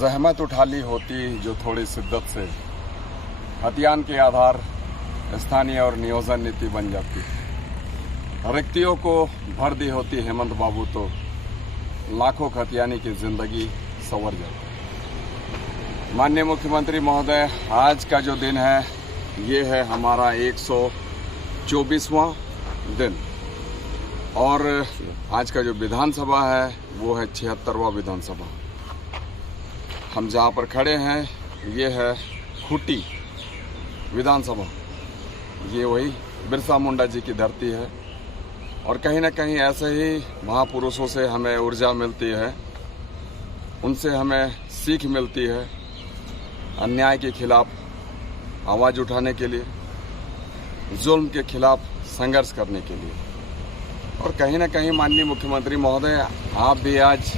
जहमत उठा ली होती जो थोड़ी शिद्दत से, हथियान के आधार स्थानीय और नियोजन नीति बन जाती। रिक्तियों को भर दी होती हेमंत बाबू तो लाखों खतियानी की जिंदगी संवर जाती। माननीय मुख्यमंत्री महोदय, आज का जो दिन है ये है हमारा 124वां दिन और आज का जो विधानसभा है वो है 76वां विधानसभा। हम जहाँ पर खड़े हैं ये है खूंटी विधानसभा। ये वही बिरसा मुंडा जी की धरती है और कहीं ना कहीं ऐसे ही महापुरुषों से हमें ऊर्जा मिलती है, उनसे हमें सीख मिलती है अन्याय के खिलाफ आवाज़ उठाने के लिए, जुल्म के खिलाफ संघर्ष करने के लिए। और कहीं ना कहीं माननीय मुख्यमंत्री महोदय, आप भी आज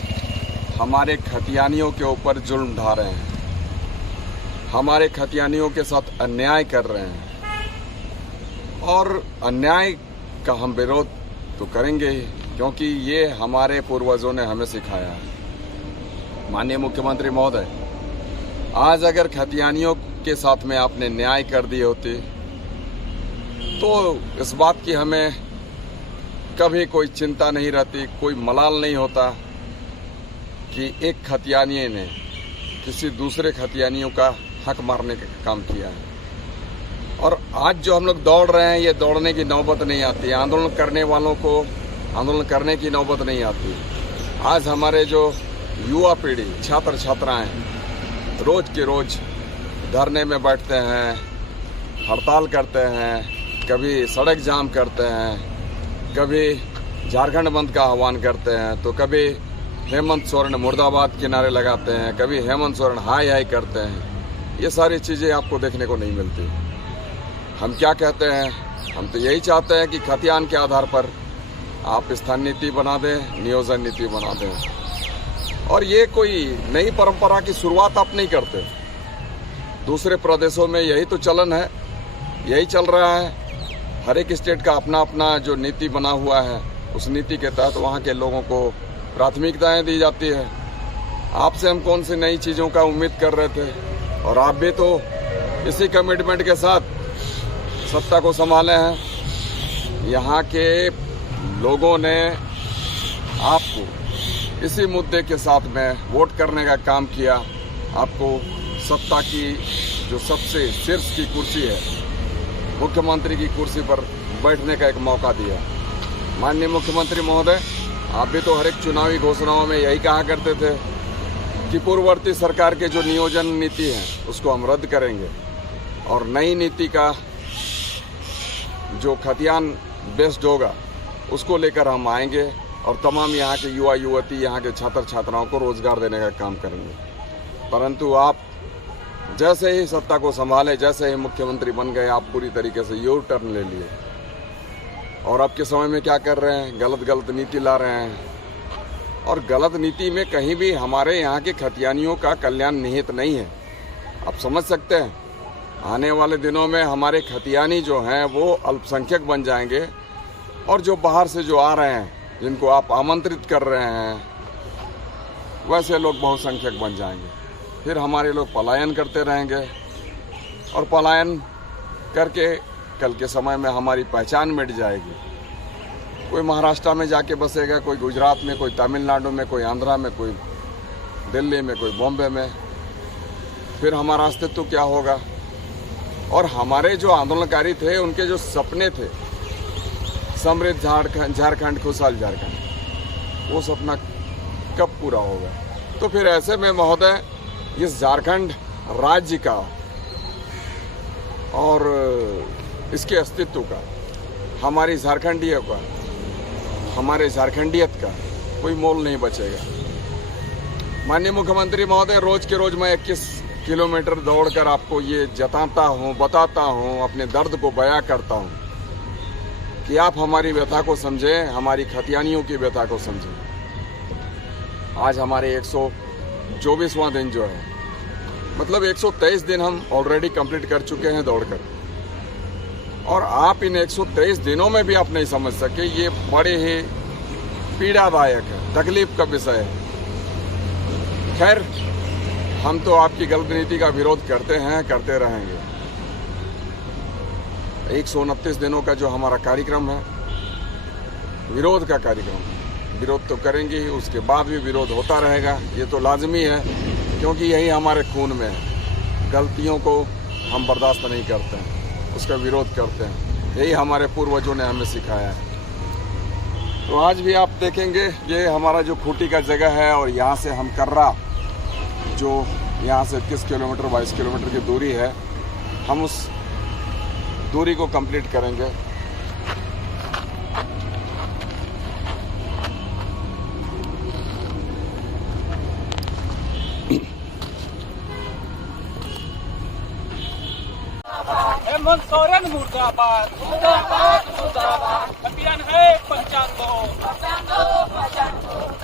हमारे खतियानियों के ऊपर जुल्म ढा रहे हैं, हमारे खतियानियों के साथ अन्याय कर रहे हैं और अन्याय का हम विरोध तो करेंगे ही, क्योंकि ये हमारे पूर्वजों ने हमें सिखाया है। माननीय मुख्यमंत्री महोदय, आज अगर खतियानियों के साथ में आपने न्याय कर दी होती तो इस बात की हमें कभी कोई चिंता नहीं रहती, कोई मलाल नहीं होता कि एक खतियानी ने किसी दूसरे खतियानियों का हक मारने का काम किया है। और आज जो हम लोग दौड़ रहे हैं ये दौड़ने की नौबत नहीं आती, आंदोलन करने वालों को आंदोलन करने की नौबत नहीं आती। आज हमारे जो युवा पीढ़ी, छात्र छात्राएं रोज के रोज धरने में बैठते हैं, हड़ताल करते हैं, कभी सड़क जाम करते हैं, कभी झारखंड बंद का आह्वान करते हैं, तो कभी हेमंत सोरेन मुर्दाबाद के नारे लगाते हैं, कभी हेमंत सोरेन हाय हाय करते हैं। ये सारी चीज़ें आपको देखने को नहीं मिलती। हम क्या कहते हैं, हम तो यही चाहते हैं कि खतियान के आधार पर आप स्थान नीति बना दें, नियोजन नीति बना दें। और ये कोई नई परंपरा की शुरुआत आप नहीं करते, दूसरे प्रदेशों में यही तो चलन है, यही चल रहा है। हर एक स्टेट का अपना अपना जो नीति बना हुआ है, उस नीति के तहत वहाँ के लोगों को प्राथमिकताएं दी जाती है। आपसे हम कौन सी नई चीज़ों का उम्मीद कर रहे थे, और आप भी तो इसी कमिटमेंट के साथ सत्ता को संभाले हैं। यहाँ के लोगों ने आपको इसी मुद्दे के साथ में वोट करने का काम किया, आपको सत्ता की जो सबसे शीर्ष की कुर्सी है, मुख्यमंत्री की कुर्सी पर बैठने का एक मौका दिया। माननीय मुख्यमंत्री महोदय, आप भी तो हर एक चुनावी घोषणाओं में यही कहा करते थे कि पूर्ववर्ती सरकार के जो नियोजन नीति है उसको हम रद्द करेंगे और नई नीति का जो खतियान बेस्ड होगा उसको लेकर हम आएंगे और तमाम यहाँ के युवा युवती, यहाँ के छात्र छात्राओं को रोजगार देने का काम करेंगे। परंतु आप जैसे ही सत्ता को संभाले, जैसे ही मुख्यमंत्री बन गए, आप पूरी तरीके से यू टर्न ले लिए और अब के समय में क्या कर रहे हैं, गलत नीति ला रहे हैं। और गलत नीति में कहीं भी हमारे यहाँ के खतियानियों का कल्याण निहित नहीं है। आप समझ सकते हैं, आने वाले दिनों में हमारे खतियानी जो हैं वो अल्पसंख्यक बन जाएंगे और जो बाहर से जो आ रहे हैं, जिनको आप आमंत्रित कर रहे हैं, वैसे लोग बहुसंख्यक बन जाएंगे। फिर हमारे लोग पलायन करते रहेंगे और पलायन करके कल के समय में हमारी पहचान मिट जाएगी। कोई महाराष्ट्र में जाके बसेगा, कोई गुजरात में, कोई तमिलनाडु में, कोई आंध्रा में, कोई दिल्ली में, कोई बॉम्बे में। फिर हमारा अस्तित्व क्या होगा? और हमारे जो आंदोलनकारी थे उनके जो सपने थे, समृद्ध झारखंड, खुशहाल झारखंड, वो सपना कब पूरा होगा? तो फिर ऐसे में महोदय, इस झारखंड राज्य का और इसके अस्तित्व का, हमारी झारखंडियों का, हमारे झारखंडियत का कोई मोल नहीं बचेगा। माननीय मुख्यमंत्री महोदय, रोज के रोज मैं 21 किलोमीटर दौड़कर आपको ये जताता हूँ, बताता हूँ, अपने दर्द को बयां करता हूँ कि आप हमारी व्यथा को समझें, हमारी खतियानियों की व्यथा को समझें। आज हमारे 124वां दिन जो है, मतलब 123 दिन हम ऑलरेडी कंप्लीट कर चुके हैं दौड़कर, और आप इन 123 दिनों में भी आप नहीं समझ सके। ये बड़े ही पीड़ादायक है, तकलीफ का विषय है। खैर, हम तो आपकी गलत नीति का विरोध करते हैं, करते रहेंगे। 129 दिनों का जो हमारा कार्यक्रम है, विरोध का कार्यक्रम, विरोध तो करेंगे ही, उसके बाद भी विरोध होता रहेगा। ये तो लाजमी है, क्योंकि यही हमारे खून में है। गलतियों को हम बर्दाश्त नहीं करते हैं, उसका विरोध करते हैं। यही हमारे पूर्वजों ने हमें सिखाया है। तो आज भी आप देखेंगे, ये हमारा जो खूंटी का जगह है और यहाँ से हम कर्रा, जो यहाँ से 21 किलोमीटर 22 किलोमीटर की दूरी है, हम उस दूरी को कंप्लीट करेंगे। हेमंत सोरेन मुर्दाबाद, मुर्दाबाद, मुर्दाबाद। अभियान है पहचान दो,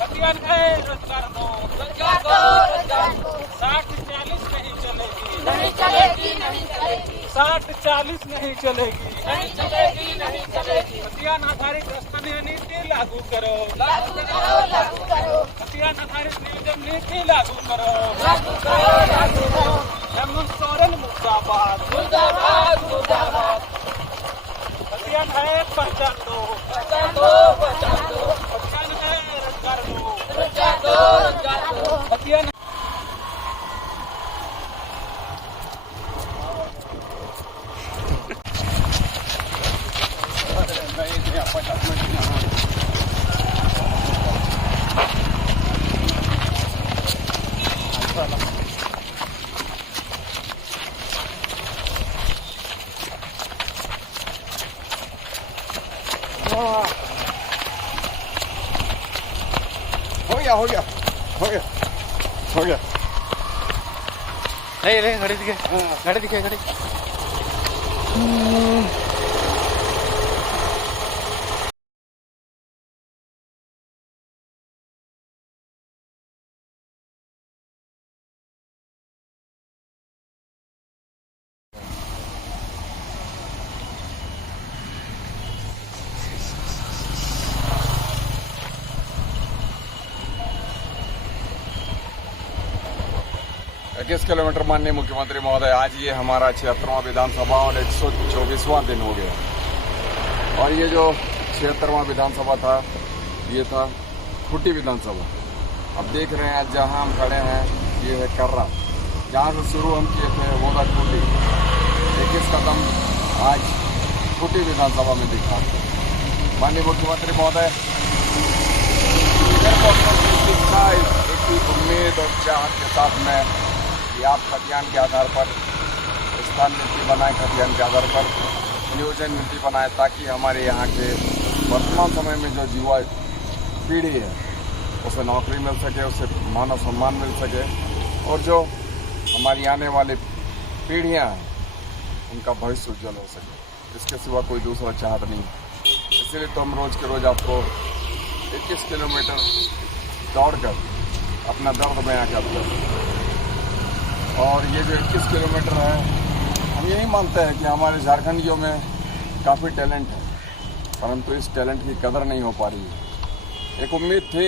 अभियान है रोजगार दो, रोजगार दो, रोजगार दो। 60-40 नहीं चलेगी, नहीं चलेगी, नहीं चलेगी। 60-40 नहीं चलेगी, नहीं चलेगी, नहीं चलेगी। अभियान आधारित स्थानीय नीति लागू करो, लागू करो, लागू करो। अभियान आधारित नियोजन नीति लागू करो, लागू करो, लागू करो। हेमंत सोरेन मुर्दाबाद, मुर्दाबाद, मुर्दाबाद। अभियान है पहचान दो, पहचान दो, पहचान दो। अभियान है रोजगार दो, रोजगार दो, रोजगार दो। अभियान हो गया, हो गया, हो गया। ले गाड़ी दिखे, गाड़ी दिखे, गाड़ी। इक्कीस किलोमीटर माननीय मुख्यमंत्री महोदय, आज ये हमारा 76वां विधानसभा और 124वां दिन हो गया। और ये जो 76वां विधानसभा था, ये था खूंटी विधानसभा। अब देख रहे हैं आज जहां हम खड़े हैं, ये है कर्रा, जहां से शुरू हम किए थे वो था खूंटी। 21 कदम आज खूंटी विधानसभा में दिखा। माननीय मुख्यमंत्री महोदय, एक ही उम्मीद और चाहत के साथ में कि आप खतियान के आधार पर स्थान नीति बनाए, खतियान के आधार पर नियोजन नीति बनाए, ताकि हमारे यहाँ के वर्तमान समय में जो युवा पीढ़ी है उसे नौकरी मिल सके, उसे मानव सम्मान मिल सके, और जो हमारी आने वाली पीढ़ियाँ हैं उनका भविष्य उज्जवल हो सके। इसके सिवा कोई दूसरा चाहत नहीं है। इसीलिए तो हम रोज़ के रोज़ आपको 21 किलोमीटर दौड़कर अपना दर्द बयां करते हैं। और ये जो 21 किलोमीटर है, हम यही मानते हैं कि हमारे झारखंडियों में काफ़ी टैलेंट है, परंतु इस टैलेंट की कदर नहीं हो पा रही है। एक उम्मीद थी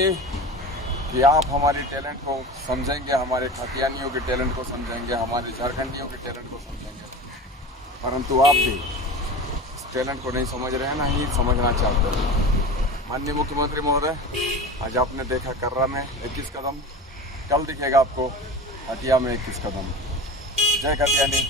कि आप हमारी टैलेंट को समझेंगे, हमारे खतियानियों के टैलेंट को समझेंगे, हमारे झारखंडियों के टैलेंट को समझेंगे, परंतु आप भी इस टैलेंट को नहीं समझ रहे हैं, ना ही समझना चाहते हैं। माननीय मुख्यमंत्री महोदय, आज आपने देखा कर्रा में 21 कदम, कल दिखेगा आपको हटिया में 21 कदम। जय खतियानी।